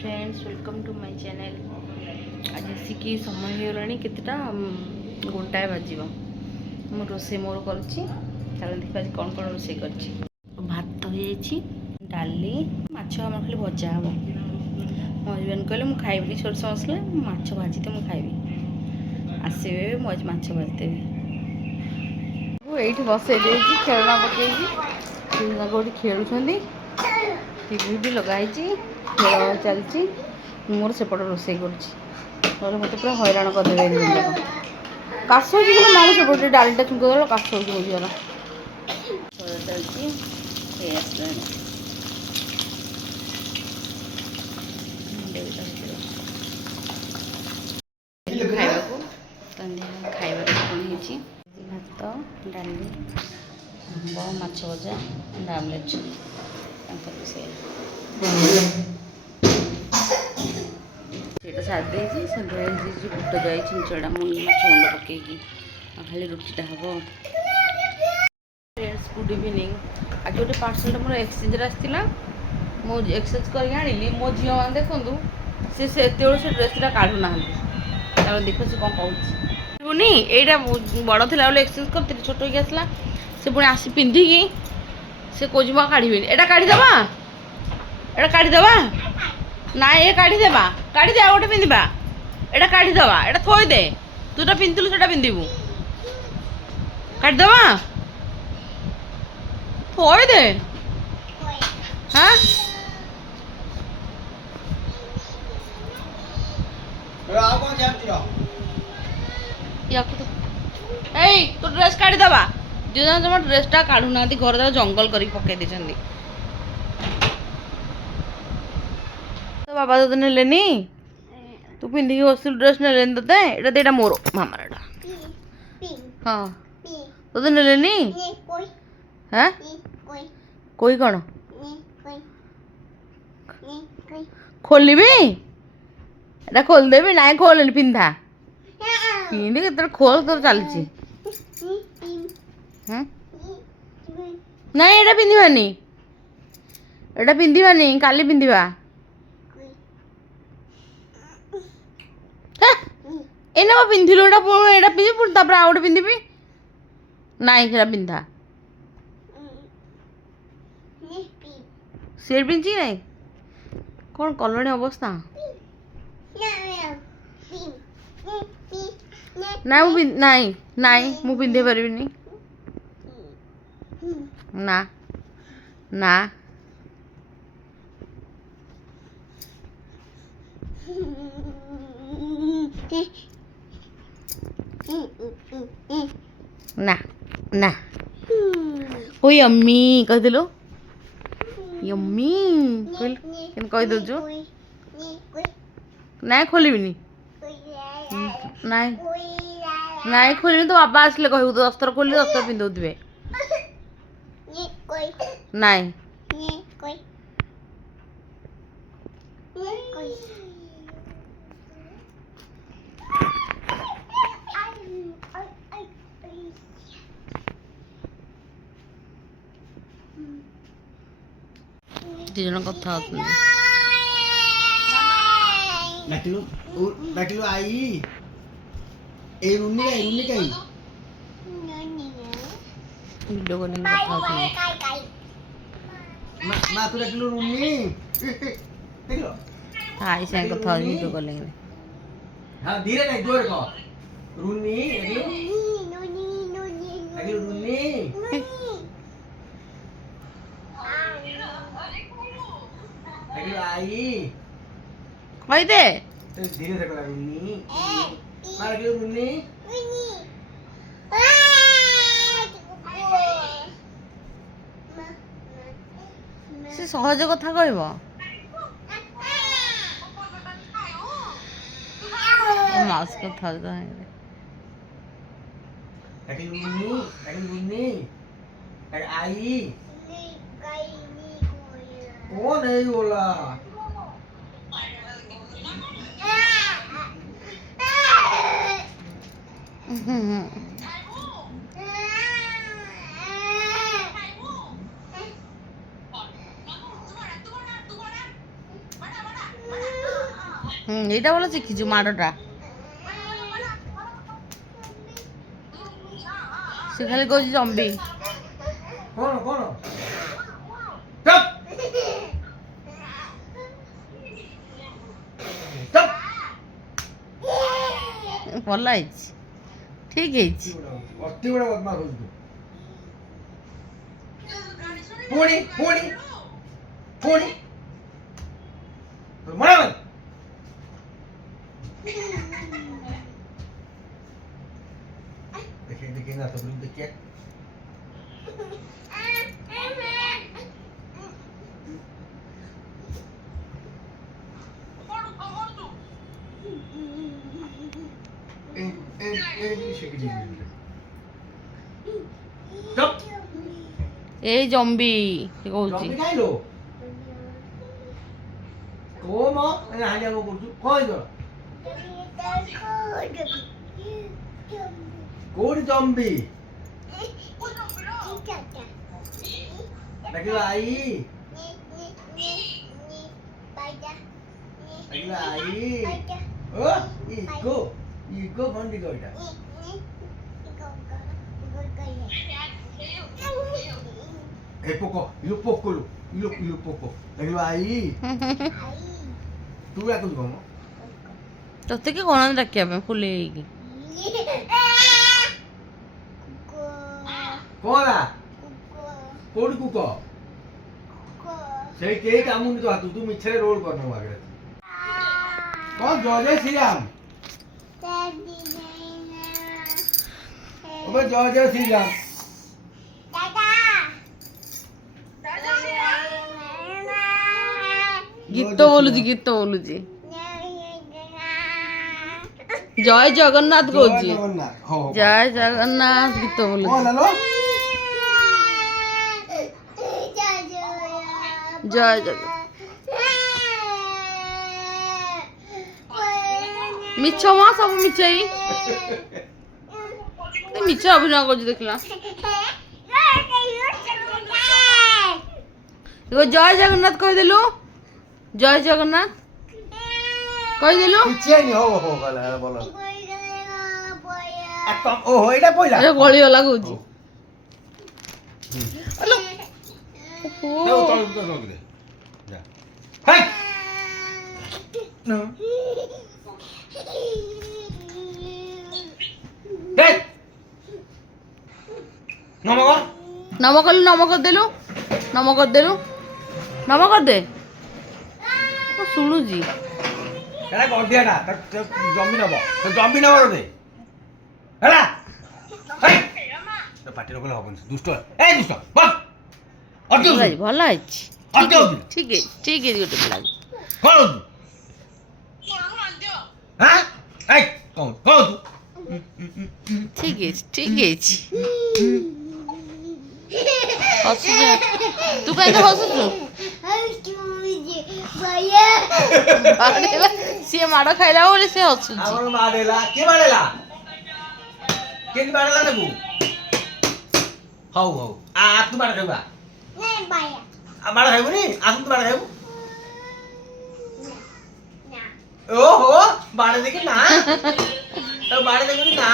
Friends welcome to my channel. आज आसिकी समय होगलानी केतेटा घंटाए बाजिब मो रोसे मोर करुच्ची देखा कौन कौन रोसे कर भात हो डाली माछ आम खाली भजा हम मो हजबैंड कहले मुझे खाइबी सोरष मसला माछ भाजीते मुझे खाइबी आसवे मुझे माछ भाजीदेवी ये बसई खेलना पकई गोटे खेलुं टीवी भी लगाई खेल चलती मोर सेपट रोसे कर मत पूरा हैरान करदे काश हो मामू सेपटे डालीटा छुंकदेल काश हो बुझीगला चलती खाइबार कौन है भात डाली आंब माछ भजा आमलेट ସେଇଟା ସାରି ଦେଇଛି ସନ୍ଧ୍ୟା ହେଇଛି ବୁଟ ଯାଇ ଛିଞ୍ଚଡ଼ା ମୁଣ୍ଡ ମାଛ ମୁଣ୍ଡ ପକେଇକି ଖାଲି ରୁଟିଟା ହେବ। Friends good evening. ଆଜି ଗୋଟେ ପାର୍ସଲଟା ମୋର ଏକ୍ସଚେଞ୍ଜରେ ଆସିଥିଲା ମୁଁ ଏକ୍ସଚେଞ୍ଜ କରିକି ଆଣିଲି। ମୋ ଝିଅମାନେ ଦେଖନ୍ତୁ ସେ ସେତେବେଳେ ସେ ଡ୍ରେସ୍ଟା କାଢ଼ୁନାହାନ୍ତି ତାପରେ ଦେଖ ସେ କ'ଣ କହୁଛି ଶୁନି ଏଇଟା ବଡ଼ ଥିଲା ବୋଲି ଏକ୍ସଚେଞ୍ଜ କରିଥିଲି ଛୋଟ ହେଇକି ଆସିଲା ସେ ପୁଣି ଆସି ପିନ୍ଧିକି ସେ କହୁଛି ମୁଁ କାଢ଼ିବିନି ଏଇଟା କାଢ଼ିଦେବା ଏଇଟା କାଢ଼ିଦେବା ନାଇଁ ଏ କାଢ଼ିଦେବା କାଢ଼ିଦେ ଆଉ ଗୋଟେ ପିନ୍ଧିବା ଏଇଟା କାଢ଼ିଦେବା ଏଇଟା ଥୋଇଦେ ତୁ ତ ପିନ୍ଧିଥିଲୁ ସେଇଟା ପିନ୍ଧିବୁ କାଢ଼ିଦେବା ଥୋଇଦେ ହାଁ ଏଇ ତୋ ଡ୍ରେସ୍ କାଢ଼ିଦେବା ଦୁଇ ଜଣ ଜମା ଡ୍ରେସ୍ଟା କାଢ଼ୁନାହାନ୍ତି ଘର ଦ୍ୱାରା ଜଙ୍ଗଲ କରିକି ପକେଇ ଦେଇଛନ୍ତି। तो बाबा तो नेलेनी तू पिंधिकी बस ड्रेस नेलेनी तोते एटा देटा मोर मामार एटा हाँ तो नेलेनी हाँ कोई कौन खोलबी एटा खोल देबी ना खोल पिंधा पिंधि के खोल तो चलची नहीं एटा पिंधिबानी एटा पिंधिबानी काली पिंधिबा एना पिंधिलु एटा एटा पिंधि पुणी तापर आ गोटे पिंधिबी नाई सेटा पिंधा से पिंधि नाई कौन कलणी अवस्था ना नाई नाई मु पिंधे पारिबिनी ना ना ना ना ओ यम्मी कहदेलु यम्मी कहल कह दउछु ना खोलिबिनी ना ना खोलिबिनी तो बाबा आसले कहबू तो 10 थर खोली 10 थर पिंधौथिबे नाई ଦି ଜଣ କଥା ହଉଛନ୍ତି डाकिलो आई ए रुन्नी काई वीडियो कॉलिंग କଥା ହଉଛନ୍ତି मां तू डाकिलो रुन्नी देखलो आई से କଥା ହଉଛନ୍ତି वीडियो कॉलिंग रे हां धीरे नहीं जोर कह रुन्नी डाकिलो रुन्नी डाकिलो आई कहि दे तो धीरे से कह रुन्नी मां डाकिलो रुन्नी से सहज कथा कहब माउस कथा आई ओ नहीं बोला ଏଇଟା ଭଲ ଶିଖିଛୁ ମାଡ଼ଟା। ସେ ଖାଲି କହୁଛି ଜମ୍ବି। କଣ କଣ ଚୁପ୍ ଚୁପ୍ ଭଲ ହେଇଛି, ଠିକ ହେଇଛି। ଅତି ବଡ଼ ବଦମାସ ହଉଛୁ ତୁ। ପୁଣି ପୁଣି ପୁଣି ତୋର ମନେ ନାହିଁ? ଦେଖେ ଦେଖେ ନା ତ ଦେଖିଆ এই জম্বি ସେ କହୁଛି। ଖାଇଲୁ କୋମ ହାଣିଆ କରୁଛୁ କଣ କୋଉଠି ଜମ୍ବି ଡାକିଲ ଆଇ ଡାକିଲ ଆଇ ଓ ଇଗୋ ଇଗୋ ଭଣ୍ଡି କଇଟା ଏ ପୋକ ଇଲୋ ପୋକଲୁ ଇଲୋ ଇଲୋ ପୋକ ଡାକିଲ ଆଇ ତୁ ଡାକୁଛୁ କଣ ତତେ କି କଣ ଡାକିବା ପାଇଁ ଫୁଲେଇ ହେଇକି? କଣ କୋଉଠି କୁକ ସେଇ କେହି କାମୁନି ତ ହାତୁ ତୁ ମିଛରେ ରୋଲ କରିନୁ ଆଗରେ କଣ ଜୟ ଜୟ ଶ୍ରୀରାମ ओबे जय जय श्री राम गीत बोलुची गीत बोलुची जय जगन्नाथ कହୁची जय जगन्नाथ गीत बोलुची जय जगन्नाथ मिछ मा सब मिछई मिछ अभिनय कर देखला जय जगन्नाथ कह देलु जय जगन्नाथ कह देलु पीछे नहीं हो गला बोलो तुम ओ एटा पहिला ए गळी वाला कहूची हेलो दे उतल उतल दे जा हाय नो दे नमक देलु नमक कर दे ओ सुनु जी एला गडियाटा जम्बी नब रे हेला हाय तो पार्टी लोग हबन दुष्ट ए दुष्ट बस अटके भाई भला अछि ठीक है गोटे पिला कोन हां ए कोन ठीक है हसु तू कहीं तो हसु सी माड़ खाइला बोले से हसु हमर माडेला के माडेला नेबू हौ आ तू माड खाइबा नहीं बाया आ माड खाइबो नी आ तू माड खाइबो ना ओहो बाड़े देखि ना तो बाड़े देखि ना